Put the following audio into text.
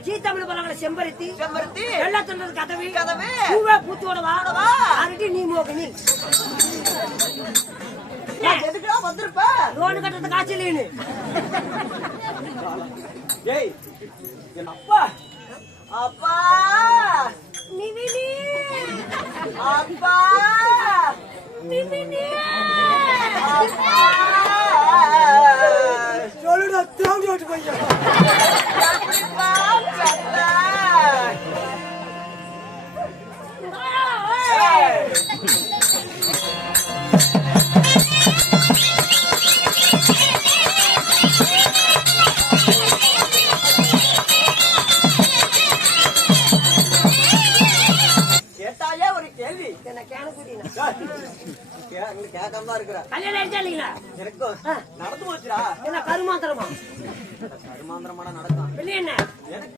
சீத்தாமணி பழங்களை செம்பருத்தி செம்பருத்தி வெள்ளத்தண்டது கதவி கதவு பூவே பூத்தோட வாடவா அரட்டி நீ மோகனி எதுக்குடா வந்திருப்ப லோன் கட்டுறது காசு இல்லைன்னு ஏய் என் அப்பா அப்பா நிவினி அப்பா நிவினி அப்பா சொல்லுடா தேடி ஓட்டு பையன் எப்படிப்பா சத்த கேட்டாலே ஒரு கேள்வி என்ன கேன குடினா கேட்காம தான் இருக்கிற கல்யாணம் ஆயிடுச்சா இல்லைங்களா எனக்கும் நடந்து போச்சுடா என்ன கருமாந்திரமா கருமாந்திரமாடா நடக்கும் வெளியே என்ன எனக்கு